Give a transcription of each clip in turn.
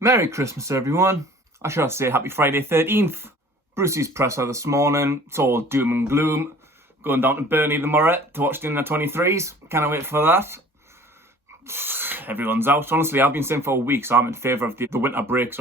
Merry Christmas, everyone. I should say happy Friday 13th. Brucey's presser this morning, it's all doom and gloom. Going down to Burnley tomorrow to watch the under-23s. Can't wait for that. Everyone's out. Honestly, I've been saying for weeks I'm in favour of the winter break,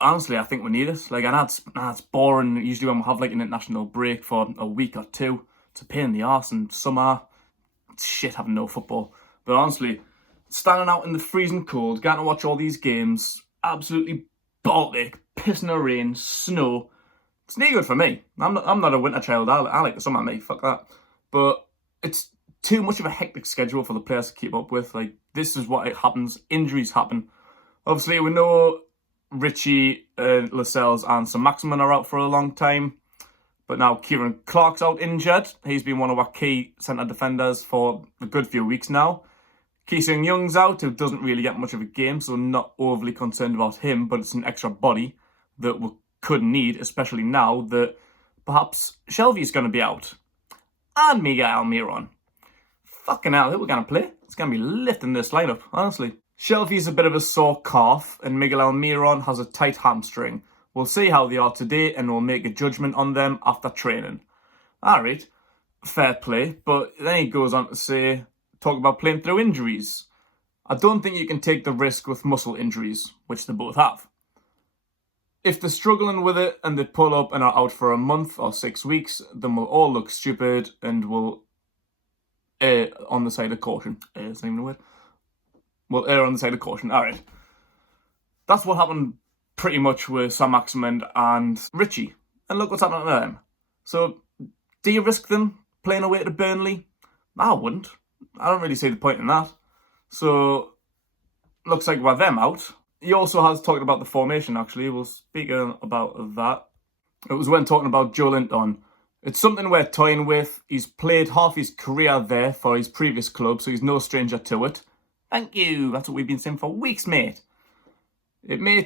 Honestly, I think we need it. I know it's boring. Usually when we have an international break for a week or two, it's a pain in the arse, and summer, it's shit having no football. But honestly, standing out in the freezing cold, getting to watch all these games, absolutely Baltic, pissing the rain, snow. It's not good for me. I'm not a winter child. I like the summer, mate. Fuck that. But it's too much of a hectic schedule for the players to keep up with. This is what happens. Injuries happen. Obviously, we know Richie, Lascelles and Saint-Maximin are out for a long time. But now Kieran Clark's out injured. He's been one of our key centre defenders for a good few weeks now. Ki-Sung Young's out, who doesn't really get much of a game, so not overly concerned about him, but it's an extra body that we could need, especially now that perhaps Shelvey's going to be out. And Miguel Almiron. Fucking hell, who we're going to play? It's going to be lifting this lineup, honestly. Shelvey's a bit of a sore calf, and Miguel Almiron has a tight hamstring. We'll see how they are today, and we'll make a judgment on them after training. Alright, fair play, but then he goes on to say, talk about playing through injuries. I don't think you can take the risk with muscle injuries, which they both have. If they're struggling with it and they pull up and are out for a month or 6 weeks, then we'll all look stupid and we'll err on the side of caution. Is not even a word. We'll err on the side of caution. Alright. That's what happened pretty much with Saint-Maximin and Richie. And look what's happening to them. So, do you risk them playing away to Burnley? I wouldn't. I don't really see the point in that. So, looks like we're them out. He also has talked about the formation, actually. We'll speak about that. It was when talking about Joe Linton. It's something we're toying with. He's played half his career there for his previous club, so he's no stranger to it. Thank you. That's what we've been saying for weeks, mate. It may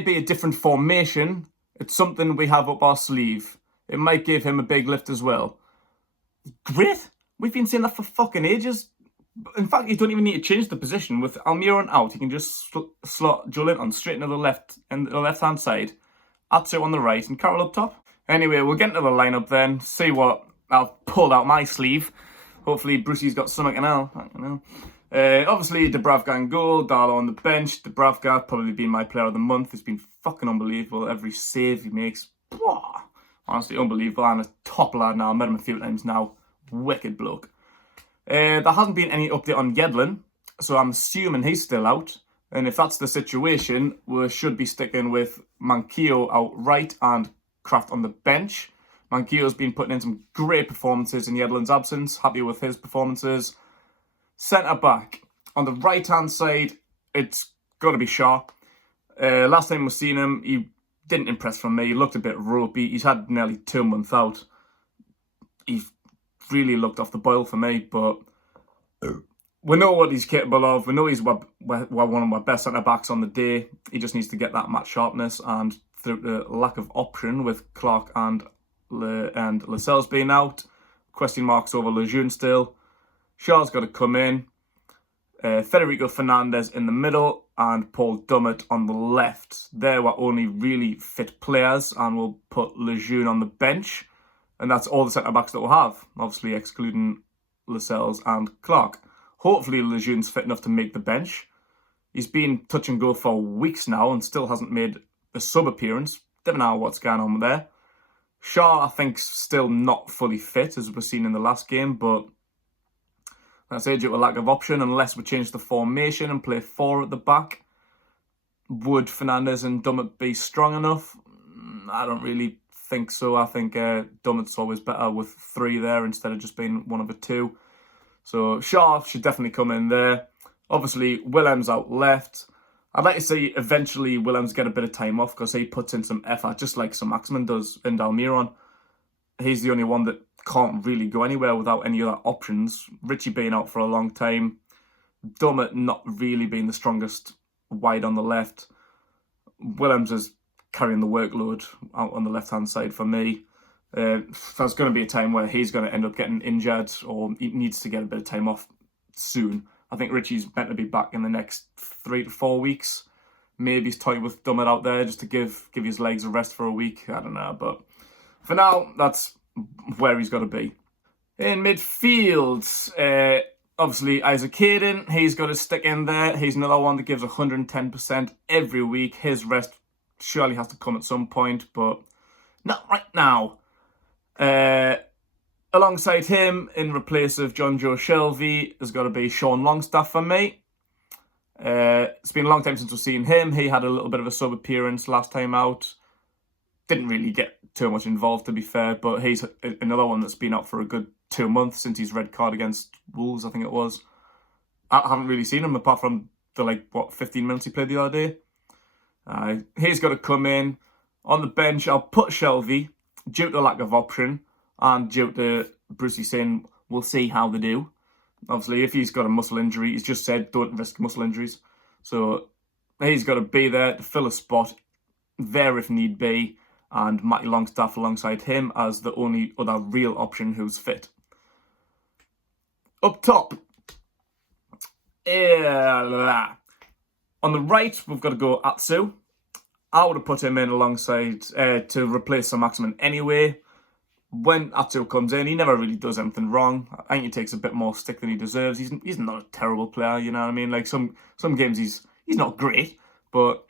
be a different formation. It's something we have up our sleeve. It might give him a big lift as well. Great. We've been saying that for fucking ages. In fact, you don't even need to change the position. With Almiron out, you can just slot Joe Linton straight into the left and the left-hand side. Atsu on the right and Carroll up top. Anyway, we'll get into the lineup then. See what I've pulled out my sleeve. Hopefully, Brucey's got something now. I don't know. Obviously, Dubravka in goal, Darlow on the bench. Dubravka probably been my player of the month. He's been fucking unbelievable. Every save he makes, honestly unbelievable. And a top lad now. I met him a few times now. Wicked bloke. There hasn't been any update on Yedlin, so I'm assuming he's still out. And if that's the situation, we should be sticking with Manquillo out right and Kraft on the bench. Manquillo's been putting in some great performances in Yedlin's absence. Happy with his performances. Centre-back. On the right-hand side, it's got to be Shaw. Last time we've seen him, he didn't impress from me. He looked a bit ropey. He's had nearly 2 months out. He's really looked off the boil for me, but we know what he's capable of. We know he's one of our best centre-backs on the day. He just needs to get that match sharpness, and through the lack of option with Clark and Lascelles being out, question marks over Lejeune still. Shaw's got to come in. Federico Fernandez in the middle and Paul Dummett on the left. They were only really fit players, and we'll put Lejeune on the bench. And that's all the centre-backs that we'll have, obviously excluding Lascelles and Clark. Hopefully Lejeune's fit enough to make the bench. He's been touch and go for weeks now and still hasn't made a sub-appearance. Don't know what's going on there. Shaw, I think, still not fully fit, as we've seen in the last game, but that's due to a lack of option. Unless we change the formation and play 4 at the back, would Fernandez and Dummett be strong enough? I don't really think so. I think Dummett's always better with 3 there instead of just being one of the 2. So Shaw should definitely come in there. Obviously, Willem's out left. I'd like to see eventually Willem's get a bit of time off because he puts in some effort, just like Saint-Maximin does in Almiron. He's the only one that can't really go anywhere without any other options. Richie being out for a long time. Dummett not really being the strongest wide on the left. Willems is carrying the workload out on the left-hand side for me. There's going to be a time where he's going to end up getting injured or he needs to get a bit of time off soon. I think Richie's meant to be back in the next 3 to 4 weeks. Maybe he's toyed with Dummett out there just to give his legs a rest for a week. I don't know, but for now, that's where he's got to be. In midfield, obviously Isaac Hayden, he's got to stick in there. He's another one that gives 110% every week. His rest surely has to come at some point, but not right now. Alongside him, in replace of John Joe Shelvey, has got to be Sean Longstaff for me. It's been a long time since we've seen him. He had a little bit of a sub appearance last time out. Didn't really get too much involved, to be fair, but he's another one that's been out for a good 2 months since his red card against Wolves, I think it was. I haven't really seen him apart from the 15 minutes he played the other day. He's got to come in. On the bench, I'll put Shelvey due to lack of option and due to Brucey saying we'll see how they do. Obviously, if he's got a muscle injury, he's just said don't risk muscle injuries. So he's got to be there to fill a spot there if need be, and Matty Longstaff alongside him as the only other real option who's fit. Up top, on the right, we've got to go Atsu. I would have put him in alongside to replace saint-maximin anyway. When Atsu comes in, he never really does anything wrong. I think he takes a bit more stick than he deserves. He's not a terrible player, you know what I mean? Like some games he's not great, but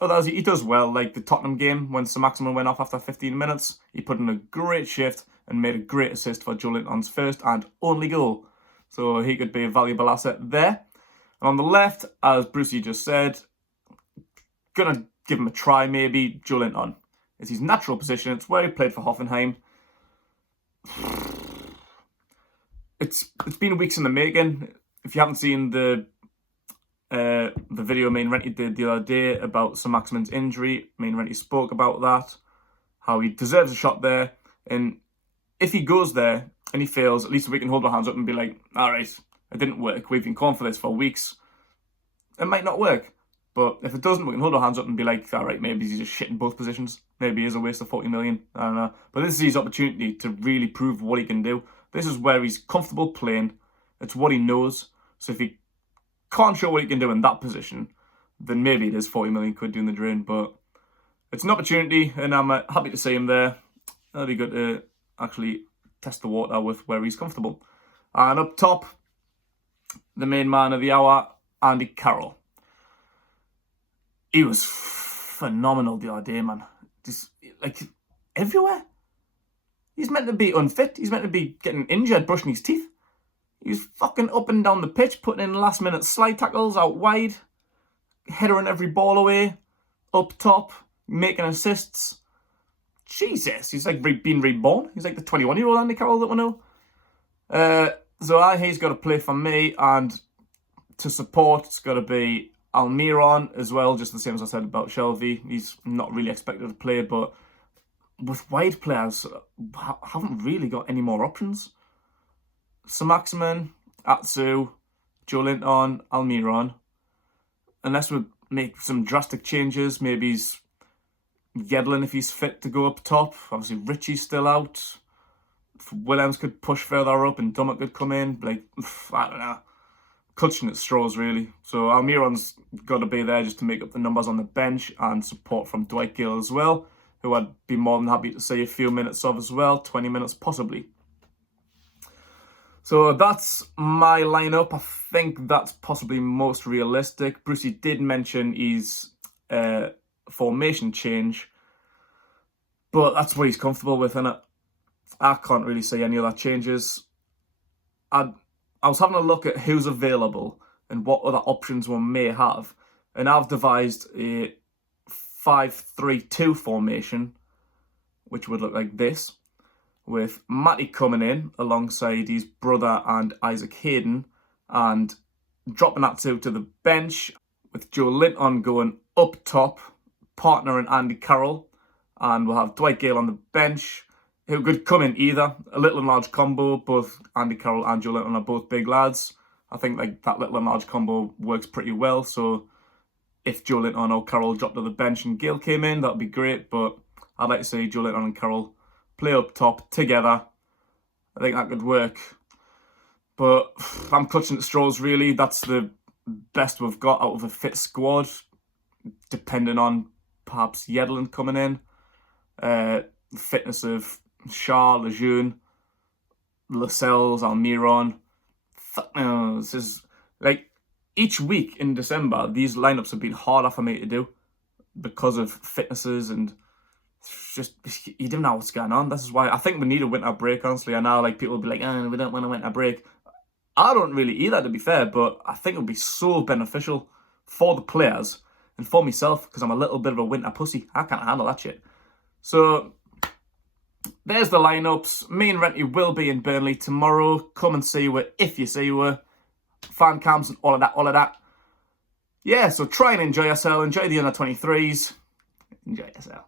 others he does well. Like the Tottenham game when saint-maximin went off after 15 minutes, he put in a great shift and made a great assist for Joe Linton's first and only goal. So he could be a valuable asset there. And on the left, as Brucey just said, gonna give him a try maybe, Joe Linton. It's his natural position. It's where he played for Hoffenheim. It's been weeks in the making. If you haven't seen the video Main Renty did the other day about saint-maximin's injury, Main Renty spoke about that, how he deserves a shot there, and if he goes there and he fails, at least we can hold our hands up and be like, all right, it didn't work. We've been calling for this for weeks. It might not work, but if it doesn't, we can hold our hands up and be like, all right, maybe he's just shit in both positions. Maybe he is a waste of 40 million. I don't know. But this is his opportunity to really prove what he can do. This is where he's comfortable playing. It's what he knows. So if he can't show what he can do in that position, then maybe it is 40 million quid doing the drain. But it's an opportunity, and I'm happy to see him there. That'll be good to actually test the water with where he's comfortable. And up top, the main man of the hour, Andy Carroll. He was phenomenal the other day, man. Just, everywhere. He's meant to be unfit. He's meant to be getting injured, brushing his teeth. He was fucking up and down the pitch, putting in last-minute slide tackles out wide, headering every ball away, up top, making assists. Jesus, he's like being reborn. He's like the 21-year-old Andy Carroll that we know. So he's got to play for me, and to support, it's got to be Almiron as well, just the same as I said about Shelvey. He's not really expected to play, but with wide players, haven't really got any more options. Saint-Maximin, Atsu, Joe Linton, Almiron. Unless we make some drastic changes, maybe he's Yedlin if he's fit to go up top. Obviously, Richie's still out. Williams could push further up and Dummett could come in. I don't know. Clutching at straws, really. So Almiron's got to be there just to make up the numbers on the bench, and support from Dwight Gale as well, who I'd be more than happy to see a few minutes of as well, 20 minutes possibly. So that's my lineup. I think that's possibly most realistic. Brucey did mention his formation change, but that's what he's comfortable with, innit? I can't really see any other changes. I was having a look at who's available and what other options one may have, and I've devised a 5-3-2 formation, which would look like this, with Matty coming in alongside his brother and Isaac Hayden, and dropping Atsu to the bench, with Joe Linton going up top, partnering Andy Carroll, and we'll have Dwight Gale on the bench, who could come in either. A little and large combo. Both Andy Carroll and Joe Linton are both big lads. I think that little and large combo works pretty well. So if Joe Linton or Carroll dropped to the bench and Gale came in, that'd be great. But I'd like to see Joe Linton and Carroll play up top together. I think that could work. But I'm clutching at straws, really. That's the best we've got out of a fit squad. depending on perhaps Yedlin coming in, fitness of Shaw, Lejeune, Lascelles, Almiron. Fuck no, this is like each week in December, these lineups have been harder for me to do because of fitnesses and just you don't know what's going on. This is why I think we need a winter break, honestly. I know like people will be like, we don't want a winter break. I don't really either, to be fair, but I think it would be so beneficial for the players and for myself because I'm a little bit of a winter pussy. I can't handle that shit. So there's the lineups. Me and Renty will be in Burnley tomorrow. Come and see her if you see her. Fan cams and all of that. Yeah, so try and enjoy yourself. Enjoy the under-23s. Enjoy yourself.